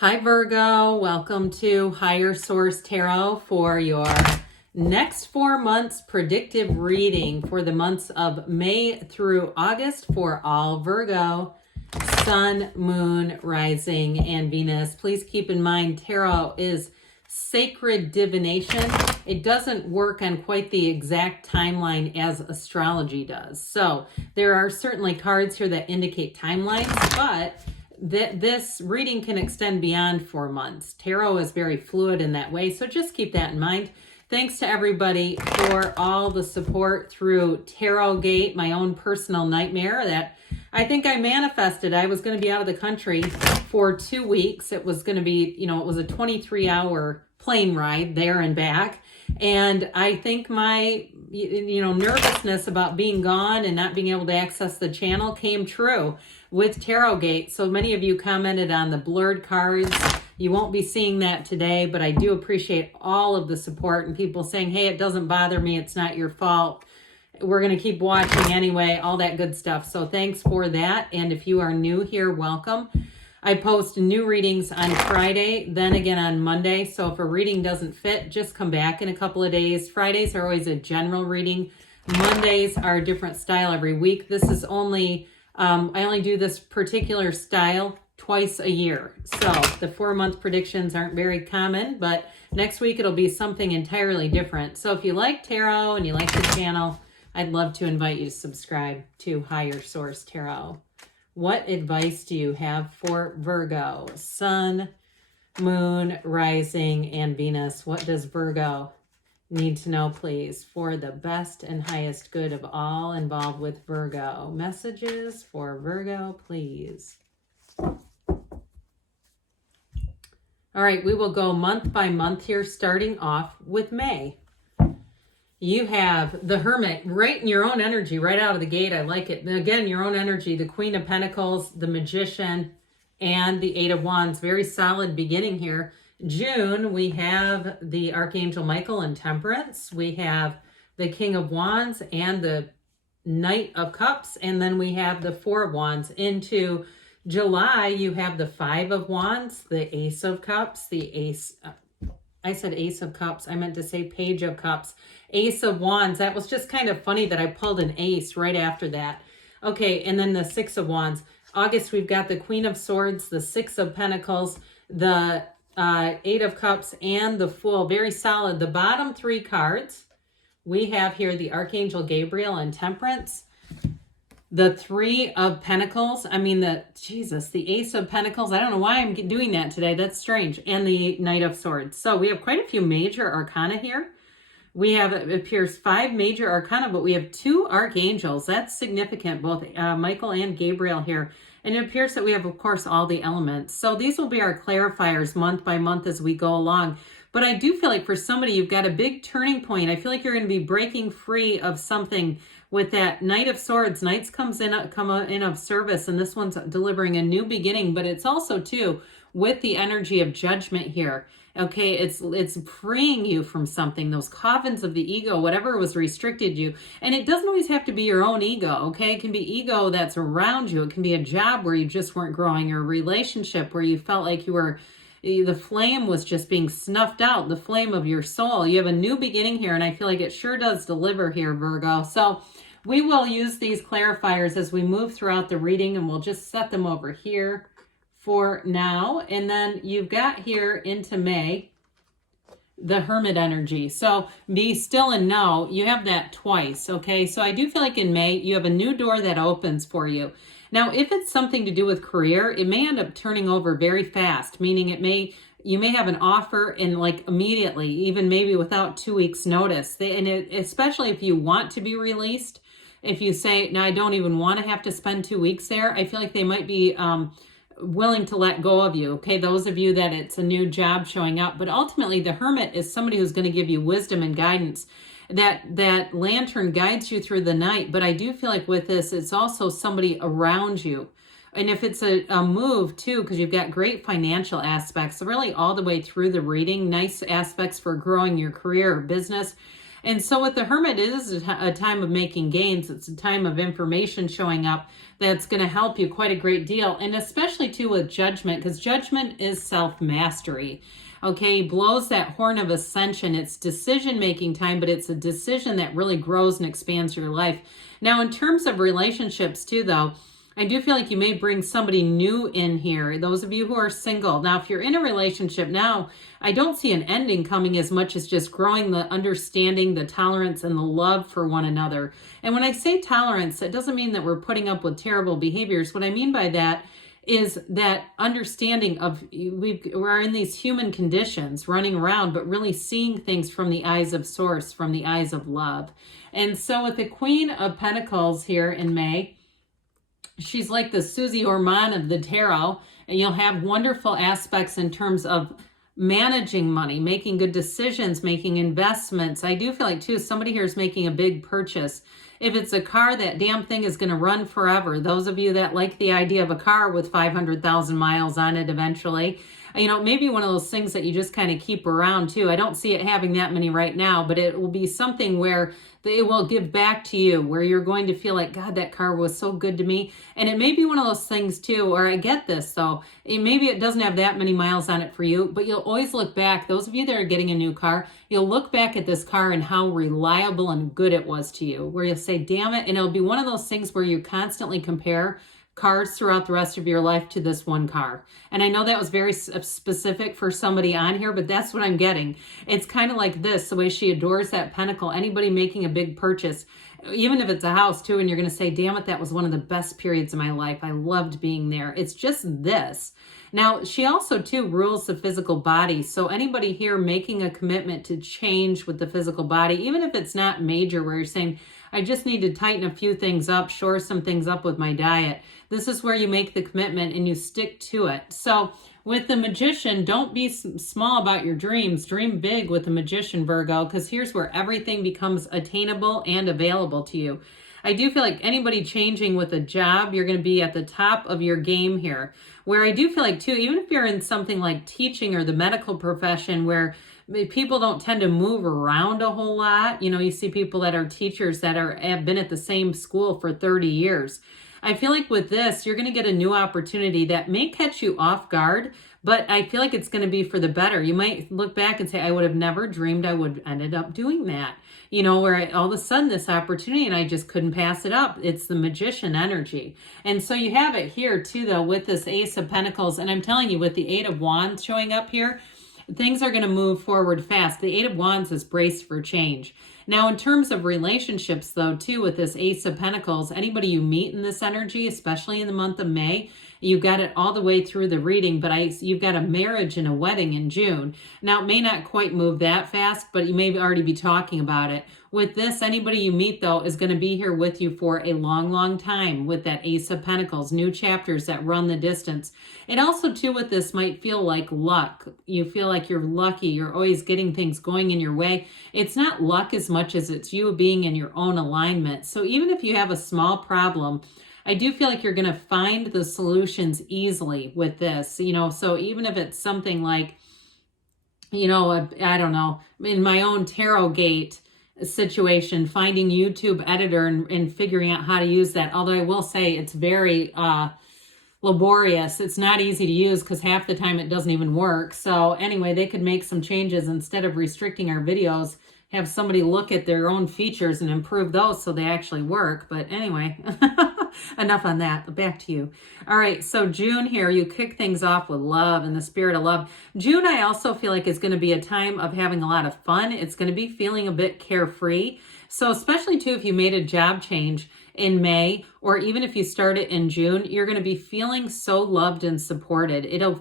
Hi Virgo, welcome to Higher Source Tarot for your next 4 months predictive reading for the months of May through August for all Virgo, Sun, Moon, Rising, and Venus. Please keep in mind tarot is sacred divination. It doesn't work on quite the exact timeline as astrology does. So there are certainly cards here that indicate timelines, but this reading can extend beyond 4 months. Tarot is very fluid in that way, so just keep that in mind. Thanks to everybody for all the support through Tarot Gate, my own personal nightmare that I think I manifested. I was going to be out of the country for 2 weeks. It was going to be, it was a 23-hour plane ride there and back. And I think my, nervousness about being gone and not being able to access the channel came true with Tarot Gate. So many of you commented on the blurred cards. You won't be seeing that today, but I do appreciate all of the support and people saying, hey, it doesn't bother me. It's not your fault. We're going to keep watching anyway, all that good stuff. So thanks for that. And if you are new here, welcome. I post new readings on Friday, then again on Monday. So if a reading doesn't fit, just come back in a couple of days. Fridays are always a general reading. Mondays are a different style every week. This is only, I only do this particular style twice a year. So the 4-month predictions aren't very common, but next week it'll be something entirely different. So if you like tarot and you like the channel, I'd love to invite you to subscribe to Higher Source Tarot. What advice do you have for Virgo? Sun, Moon, Rising, and Venus. What does Virgo need to know, please, for the best and highest good of all involved with Virgo? Messages for Virgo, please. All right, we will go month by month here, starting off with May. You have the Hermit right in your own energy, right out of the gate. I like it. And again, your own energy, the Queen of Pentacles, the Magician, and the Eight of Wands. Very solid beginning here. June, we have the Archangel Michael and Temperance. We have the King of Wands and the Knight of Cups. And then we have the Four of Wands. Into July, you have the Five of Wands, the Ace of Cups, the Ace... I said Ace of Cups. I meant to say Page of Cups. Ace of Wands. That was just kind of funny that I pulled an ace right after that. Okay, and then the Six of Wands. August, we've got the Queen of Swords, the Six of Pentacles, the Eight of Cups, and the Fool. Very solid. The bottom 3 cards, we have here the Archangel Gabriel and Temperance. The Three of Pentacles, the Ace of Pentacles. I don't know why I'm doing that today. That's strange. And the Knight of Swords. So we have quite a few major arcana here. We have, it appears, 5 major arcana, but we have 2 archangels. That's significant, both Michael and Gabriel here. And it appears that we have, of course, all the elements. So these will be our clarifiers month by month as we go along. But I do feel like for somebody, you've got a big turning point. I feel like you're going to be breaking free of something with that Knight of Swords. Knights come in of service, and this one's delivering a new beginning. But it's also, too, with the energy of judgment here. Okay, it's freeing you from something, those coffins of the ego, whatever was restricted you. And it doesn't always have to be your own ego, okay? It can be ego that's around you. It can be a job where you just weren't growing, or a relationship where you felt like the flame was just being snuffed out, the flame of your soul. You have a new beginning here, and I feel like it sure does deliver here, Virgo. So we will use these clarifiers as we move throughout the reading, and we'll just set them over here for now. And then you've got here into May, the Hermit energy. So be still and know, you have that twice, okay? So I do feel like in May, you have a new door that opens for you. Now, if it's something to do with career, it may end up turning over very fast, meaning you may have an offer and like immediately, even maybe without 2 weeks notice. Especially if you want to be released, if you say, no, I don't even want to have to spend 2 weeks there, I feel like they might be willing to let go of you. Okay, those of you that it's a new job showing up. But ultimately, the Hermit is somebody who's going to give you wisdom and guidance. That lantern guides you through the night. But I do feel like with this, it's also somebody around you. And if it's a move too, because you've got great financial aspects, really all the way through the reading, nice aspects for growing your career or business. And so with the Hermit, it is a time of making gains. It's a time of information showing up that's going to help you quite a great deal. And especially too with Judgment, because Judgment is self-mastery. Okay, blows that horn of ascension. It's decision-making time, but it's a decision that really grows and expands your life. Now, in terms of relationships too, though, I do feel like you may bring somebody new in here. Those of you who are single. Now, if you're in a relationship now, I don't see an ending coming as much as just growing the understanding, the tolerance, and the love for one another. And when I say tolerance, it doesn't mean that we're putting up with terrible behaviors. What I mean by that is that understanding of we're in these human conditions running around, but really seeing things from the eyes of Source, from the eyes of love. And so with the Queen of Pentacles here in May, she's like the Susie Orman of the tarot, and you'll have wonderful aspects in terms of managing money, making good decisions, making investments. I do feel like too, somebody here is making a big purchase. If it's a car, that damn thing is going to run forever. Those of you that like the idea of a car with 500,000 miles on it eventually, you know, maybe one of those things that you just kind of keep around too. I don't see it having that many right now, but it will be something where it will give back to you, where you're going to feel like, God, that car was so good to me. And it may be one of those things too, or I get this though, maybe it doesn't have that many miles on it for you, but you'll always look back. Those of you that are getting a new car, you'll look back at this car and how reliable and good it was to you, where you'll say, damn it. And it'll be one of those things where you constantly compare cars throughout the rest of your life to this one car. And I know that was very specific for somebody on here, but that's what I'm getting. It's kind of like this, the way she adores that pentacle. Anybody making a big purchase, even if it's a house too, and you're going to say, damn it, that was one of the best periods of my life. I loved being there. It's just this. Now, she also too rules the physical body. So anybody here making a commitment to change with the physical body, even if it's not major, where you're saying, I just need to tighten a few things up, shore some things up with my diet. This is where you make the commitment and you stick to it. So with the Magician, don't be small about your dreams. Dream big with the Magician, Virgo, because here's where everything becomes attainable and available to you. I do feel like anybody changing with a job, you're going to be at the top of your game here. Where I do feel like too, even if you're in something like teaching or the medical profession, where people don't tend to move around a whole lot. You know, you see people that are teachers that have been at the same school for 30 years. I feel like with this, you're going to get a new opportunity that may catch you off guard, but I feel like it's going to be for the better. You might look back and say, I would have never dreamed I would ended up doing that. You know, where all of a sudden this opportunity and I just couldn't pass it up. It's the Magician energy. And so you have it here too, though, with this Ace of Pentacles. And I'm telling you, with the Eight of Wands showing up here, things are going to move forward fast. The Eight of Wands is braced for change. Now, in terms of relationships, though, too, with this Ace of Pentacles, anybody you meet in this energy, especially in the month of May, you've got it all the way through the reading, but you've got a marriage and a wedding in June. Now, it may not quite move that fast, but you may already be talking about it. With this, anybody you meet, though, is going to be here with you for a long, long time with that Ace of Pentacles, new chapters that run the distance. It also, too, with this might feel like luck. You feel like you're lucky. You're always getting things going in your way. It's not luck as much as it's you being in your own alignment. So even if you have a small problem, I do feel like you're going to find the solutions easily with this. You know, so even if it's something like, you know, I don't know, in my own tarot gate situation, finding YouTube editor and figuring out how to use that. Although I will say it's very laborious. It's not easy to use because half the time it doesn't even work. So anyway, they could make some changes instead of restricting our videos, have somebody look at their own features and improve those so they actually work. But anyway, enough on that. Back to you. All right, so June here, you kick things off with love and the spirit of love. June, I also feel like is going to be a time of having a lot of fun. It's going to be feeling a bit carefree. So especially too, if you made a job change in May, or even if you start it in June, you're going to be feeling so loved and supported. You'll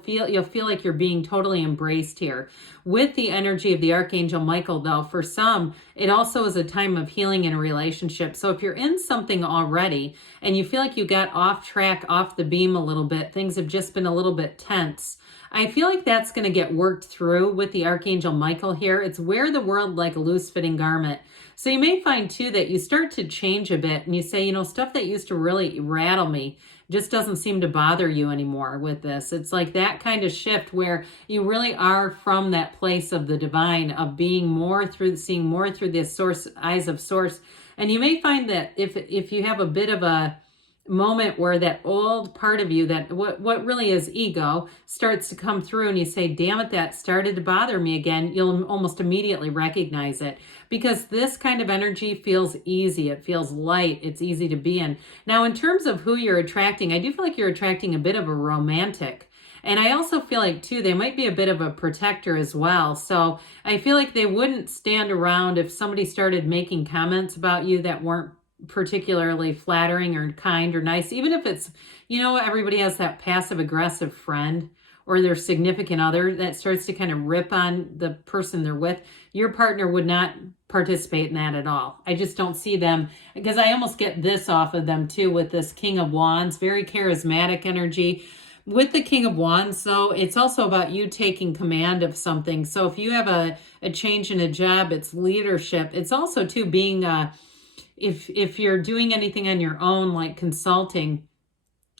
feel like you're being totally embraced here. With the energy of the Archangel Michael, though, for some, it also is a time of healing in a relationship. So if you're in something already and you feel like you got off track, off the beam a little bit, things have just been a little bit tense, I feel like that's going to get worked through with the Archangel Michael here. It's wear the world like a loose-fitting garment. So you may find, too, that you start to change a bit and you say, you know, stuff that used to really rattle me just doesn't seem to bother you anymore with this. It's like that kind of shift where you really are from that place of the divine, of being more through, seeing more through the source, eyes of source. And you may find that if you have a bit of a moment where that old part of you, that what really is ego, starts to come through and you say, damn it, that started to bother me again, you'll almost immediately recognize it, because this kind of energy feels easy. It feels light. It's easy to be in. Now, in terms of who you're attracting, I do feel like you're attracting a bit of a romantic. And I also feel like, too, they might be a bit of a protector as well. So I feel like they wouldn't stand around if somebody started making comments about you that weren't particularly flattering or kind or nice, even if it's, everybody has that passive aggressive friend or their significant other that starts to kind of rip on the person they're with. Your partner would not participate in that at all. I just don't see them, because I almost get this off of them too with this King of Wands, very charismatic energy. With the King of Wands, though, it's also about you taking command of something. So if you have a change in a job, it's leadership. It's also too being if you're doing anything on your own, like consulting,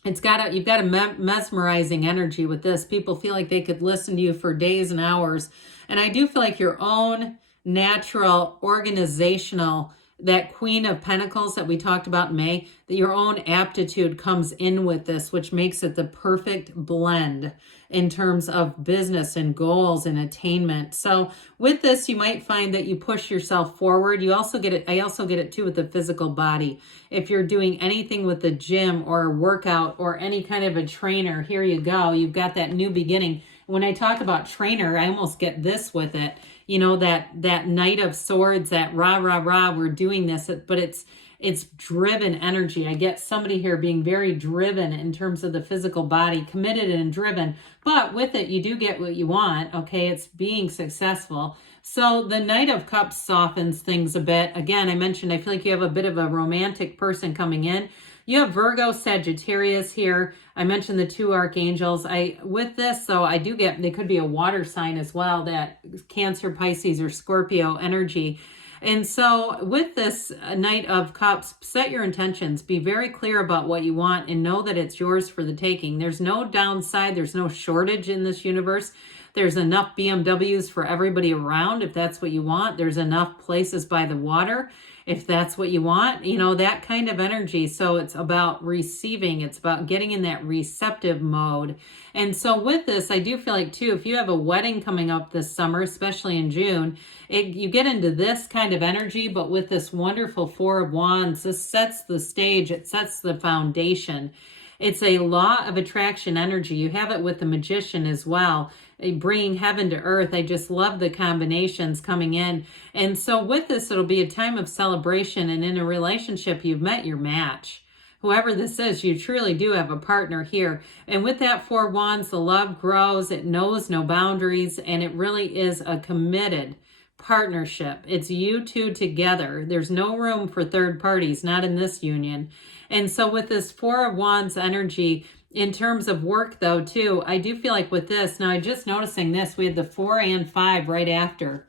you've got a mesmerizing energy with this. People feel like they could listen to you for days and hours. And I do feel like your own natural organizational, that Queen of Pentacles that we talked about in May, that your own aptitude comes in with this, which makes it the perfect blend in terms of business and goals and attainment. So with this, you might find that you push yourself forward. You also get it. I also get it too with the physical body. If you're doing anything with the gym or a workout or any kind of a trainer, here you go. You've got that new beginning. When I talk about trainer, I almost get this with it. That Knight of Swords, that rah, rah, rah, we're doing this, but it's driven energy. I get somebody here being very driven in terms of the physical body, committed and driven, but with it, you do get what you want, okay? It's being successful. So the Knight of Cups softens things a bit. Again, I mentioned, I feel like you have a bit of a romantic person coming in. You have Virgo, Sagittarius here. I mentioned the two archangels. With this, though, I do get, they could be a water sign as well, that Cancer, Pisces, or Scorpio energy. And so with this Knight of Cups, set your intentions. Be very clear about what you want and know that it's yours for the taking. There's no downside. There's no shortage in this universe. There's enough BMWs for everybody around if that's what you want. There's enough places by the water if that's what you want, that kind of energy. So it's about receiving. It's about getting in that receptive mode. And so with this, I do feel like too, if you have a wedding coming up this summer, especially in June, you get into this kind of energy, but with this wonderful Four of Wands, this sets the stage. It sets the foundation. It's a law of attraction energy. You have it with the Magician as well, bringing heaven to earth. I just love the combinations coming in. And so with this, it'll be a time of celebration. And in a relationship, you've met your match. Whoever this is, you truly do have a partner here. And with that Four of Wands, the love grows. It knows no boundaries. And it really is a committed partnership. It's you two together. There's no room for third parties, not in this union. And so with this Four of Wands energy, in terms of work though too, I do feel like with this, now I'm just noticing this, we had the 4 and 5 right after.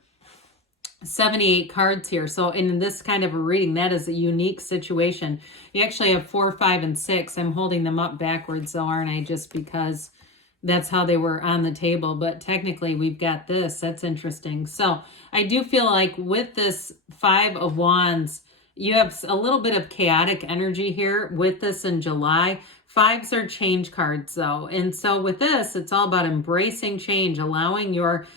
78 cards here. So in this kind of a reading, that is a unique situation. You actually have 4, 5, and 6. I'm holding them up backwards though, aren't I? Just because that's how they were on the table. But technically we've got this. That's interesting. So I do feel like with this 5 of Wands, you have a little bit of chaotic energy here with this in July. 5s are change cards though. And so with this, it's all about embracing change, allowing your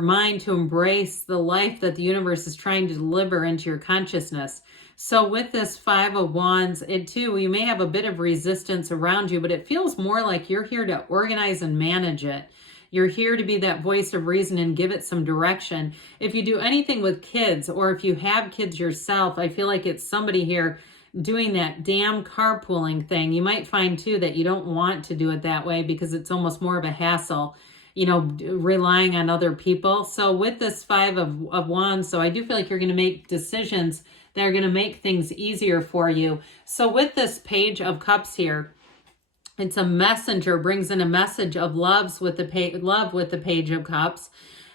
mind to embrace the life that the universe is trying to deliver into your consciousness. So with this 5 of Wands, you may have a bit of resistance around you, but it feels more like you're here to organize and manage it. You're here to be that voice of reason and give it some direction. If you do anything with kids, or if you have kids yourself, I feel like it's somebody here doing that damn carpooling thing. You might find too that you don't want to do it that way because it's almost more of a hassle, relying on other people. So with this 5 of Wands, so I do feel like you're going to make decisions that are going to make things easier for you. So with this Page of Cups here, it's a messenger, brings in a message of love with the Page of Cups.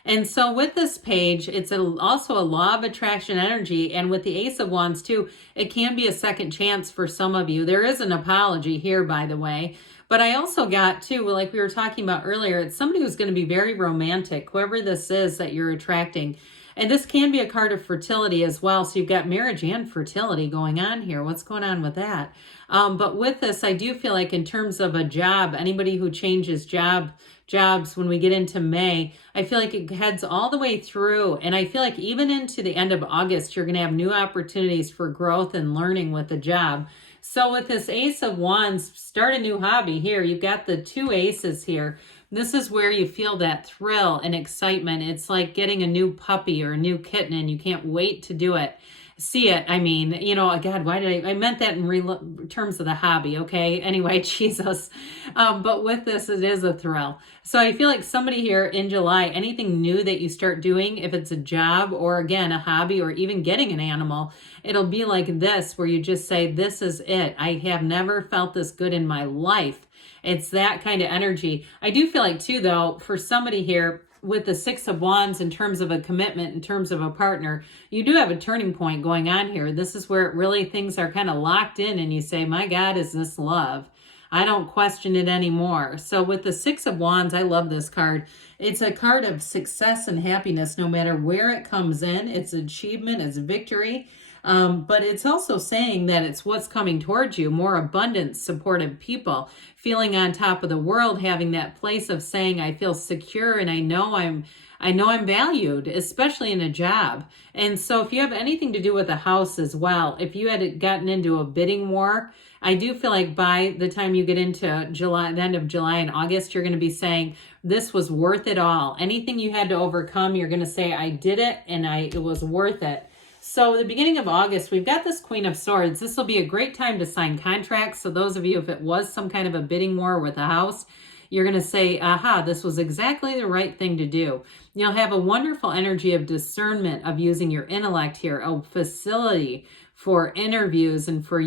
And so with this page, it's also a law of attraction energy. And with the Ace of Wands too, it can be a second chance for some of you. There is an apology here, by the way. But I also got too, like we were talking about earlier, it's somebody who's going to be very romantic, whoever this is that you're attracting. And this can be a card of fertility as well. So you've got marriage and fertility going on here. What's going on with that? But with this, I do feel like in terms of a job, anybody who changes jobs when we get into May, I feel like it heads all the way through. And I feel like even into the end of August, you're going to have new opportunities for growth and learning with the job. So with this Ace of Wands, start a new hobby here. You've got the two aces here. This is where you feel that thrill and excitement. It's like getting a new puppy or a new kitten and you can't wait to do it. See it. I mean, you know, God, why did I meant that in terms of the hobby. Okay. Anyway, Jesus. But with this, it is a thrill. So I feel like somebody here in July, anything new that you start doing, if it's a job or again, a hobby or even getting an animal, it'll be like this, where you just say, this is it. I have never felt this good in my life. It's that kind of energy. I do feel like too, though, for somebody here, with the Six of Wands in terms of a commitment, in terms of a partner, you do have a turning point going on here. This is where it really things are kind of locked in and you say, my God, is this love? I don't question it anymore. So with the Six of Wands, I love this card. It's a card of success and happiness no matter where it comes in. It's achievement, it's victory. But it's also saying that it's what's coming towards you, more abundant, supportive people, feeling on top of the world, having that place of saying, I feel secure and I know I'm valued, especially in a job. And so if you have anything to do with a house as well, if you had gotten into a bidding war, I do feel like by the time you get into July, the end of July and August, you're going to be saying, this was worth it all. Anything you had to overcome, you're going to say, I did it and it was worth it. So the beginning of August, we've got this Queen of Swords. This will be a great time to sign contracts. So those of you, if it was some kind of a bidding war with a house, you're going to say, aha, this was exactly the right thing to do. You'll have a wonderful energy of discernment, of using your intellect here, a facility for interviews and for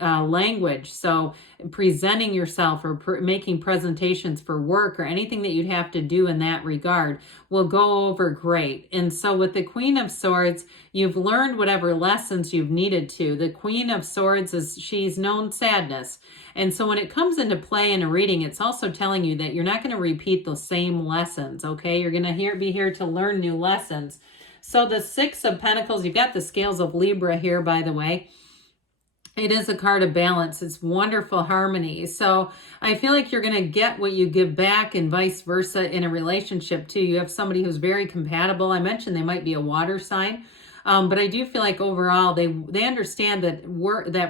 language. So presenting yourself or making presentations for work or anything that you'd have to do in that regard will go over great. And so with the Queen of Swords, you've learned whatever lessons you've needed to. The Queen of Swords she's known sadness. And so when it comes into play in a reading, it's also telling you that you're not going to repeat the same lessons, okay? You're going to be here to learn new lessons. So the Six of Pentacles, you've got the scales of Libra here, by the way. It is a card of balance. It's wonderful harmony. So I feel like you're going to get what you give back and vice versa in a relationship too. You have somebody who's very compatible. I mentioned they might be a water sign. But I do feel like overall they understand that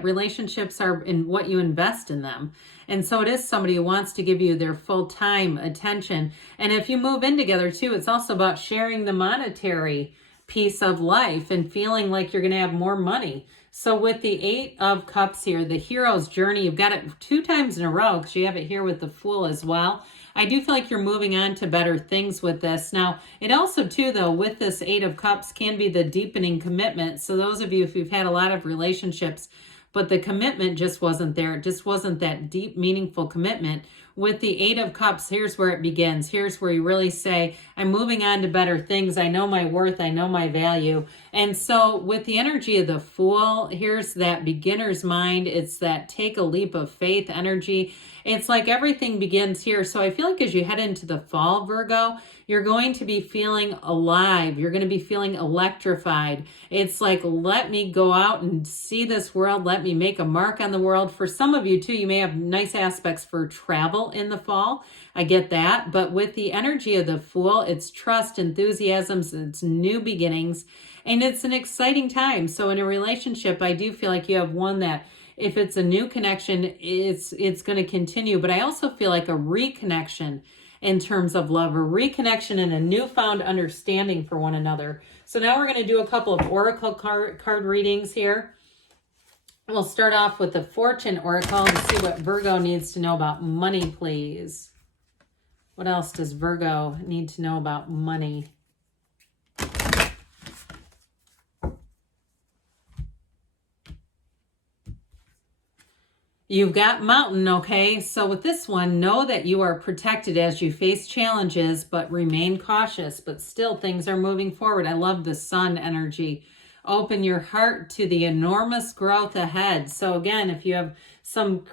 relationships are in what you invest in them. And so it is somebody who wants to give you their full time attention. And if you move in together too, it's also about sharing the monetary piece of life and feeling like you're going to have more money. So with the Eight of Cups here, the hero's journey, you've got it 2 times in a row because you have it here with the Fool as well. I do feel like you're moving on to better things with this. Now, it also too, though, with this Eight of Cups can be the deepening commitment. So those of you, if you've had a lot of relationships, but the commitment just wasn't there. It just wasn't that deep, meaningful commitment. With the Eight of Cups, here's where it begins. Here's where you really say, I'm moving on to better things. I know my worth. I know my value. And so with the energy of the Fool, here's that beginner's mind. It's that take a leap of faith energy. It's like everything begins here. So I feel like as you head into the fall, Virgo, you're going to be feeling alive. You're going to be feeling electrified. It's like, let me go out and see this world. Let me make a mark on the world. For some of you too, you may have nice aspects for travel in the fall. I get that. But with the energy of the Fool, it's trust, enthusiasms, it's new beginnings, and it's an exciting time. So in a relationship, I do feel like you have one that if it's a new connection, it's going to continue. But I also feel like a reconnection in terms of love, a reconnection and a newfound understanding for one another. So now we're going to do a couple of oracle card readings here. We'll start off with the Fortune Oracle to see what Virgo needs to know about money, please. What else does Virgo need to know about money? You've got mountain, okay? So with this one, know that you are protected as you face challenges, but remain cautious. But still, things are moving forward. I love the sun energy. Open your heart to the enormous growth ahead. So again, if you have some,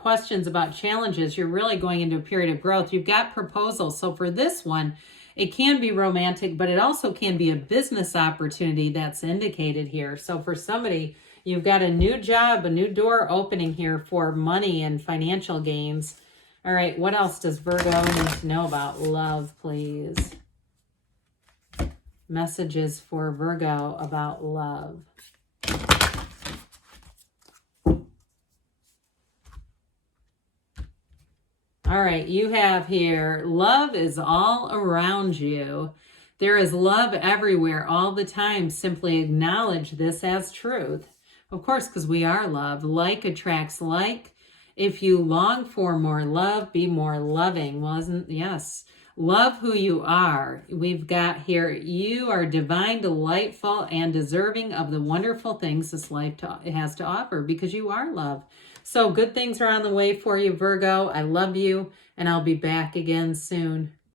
questions about challenges, you're really going into a period of growth. You've got proposals. So for this one, it can be romantic, but it also can be a business opportunity that's indicated here. So for somebody, you've got a new job, a new door opening here for money and financial gains. All right, what else does Virgo need to know about love, please? Messages for Virgo about love. All right, you have here, love is all around you. There is love everywhere all the time. Simply acknowledge this as truth. Of course, because we are love. Like attracts like. If you long for more love, be more loving. Yes. Love who you are. We've got here, you are divine, delightful, and deserving of the wonderful things this life has to offer because you are love. So good things are on the way for you, Virgo. I love you, and I'll be back again soon.